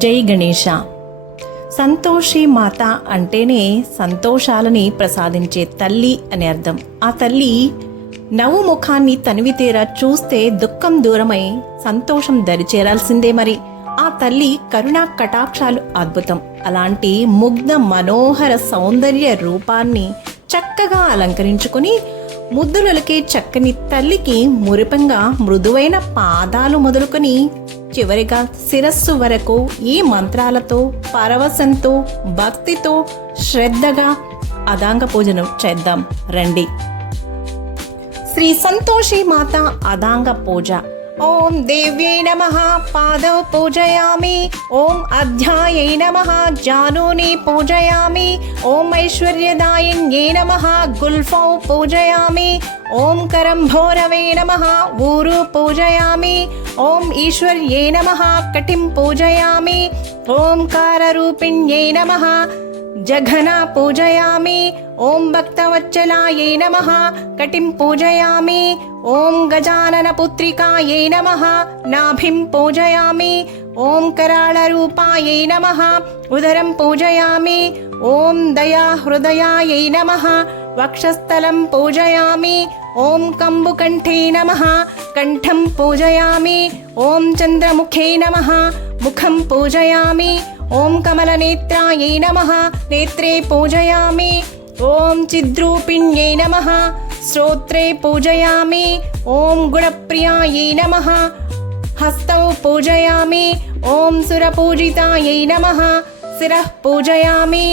జై గణేష. సంతోషి మాత అంటేనే సంతోషాలని ప్రసాదించే తల్లి అని అర్థం. ఆ తల్లి నవ్వు ముఖాన్ని తనివితేరా చూస్తే దుఃఖం దూరమై సంతోషం దరిచేరాల్సిందే. మరి ఆ తల్లి కరుణా కటాక్షాలు అద్భుతం. అలాంటి ముగ్ధ మనోహర సౌందర్య రూపాన్ని చక్కగా అలంకరించుకుని ముద్దులకే చక్కని తల్లికి మురిపంగా మృదువైన పాదాలు మొదలుకొని చివరిగా శిరస్సు వరకు ఈ మంత్రాలతో పరవశంతో భక్తితో శ్రద్ధగా అదాంగ పూజను చేద్దాం రండి. శ్రీ సంతోషి మాత అదాంగ పూజ. ఓం దేవ్యై నమః పాదౌ పూజయామి. ఓం అధ్యాయై నమః జానూని పూజయామి. ఓం ఐశ్వర్యదాయిన్యై నమః గుల్ఫౌ పూజయామి. ఓం కరంభోరవే నమః ఊరు పూజయామి. ఓం ఈశ్వర్యై నమః కటిం పూజయామి. ఓంకారరూపిణ్యై నమః జఘనా పూజయామి. ఓం భక్తవత్సలాయై నమః కటిం పూజయామి. ఓం గజానన పుత్రికాయై నమః నాభిం పూజయామి. ఓం కరాళరూపాయై నమః ఉదరం పూజయామి. ఓం దయా హృదయాయై నమః వక్షస్థలం పూజయామి. ఓం కంబుకంఠే నమః కంఠం పూజయామి. ఓం చంద్రముఖే నమః ముఖం పూజయామి. ఓం కమలనేత్రాయై నమః నేత్రే పూజయామి. ఓం చిద్రూపిణ్యై నమః శ్రోత్రే పూజయామి. ఓం గుణప్రియాయై నమః హస్తౌ పూజయామి. ఓం సురపూజితాయై నమః శిరః పూజయామి.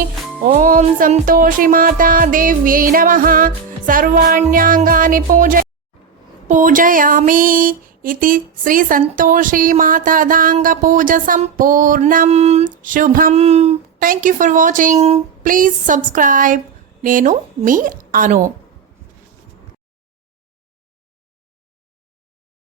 ఓం సంతోషి మాతా దేవ్యై నమః సర్వాణ్యాంగాని పూజయామి. इति श्री संतोषी माता दांग पूजा संपूर्णं शुभम. Thank you for watching. Please subscribe. నేను మీ అను.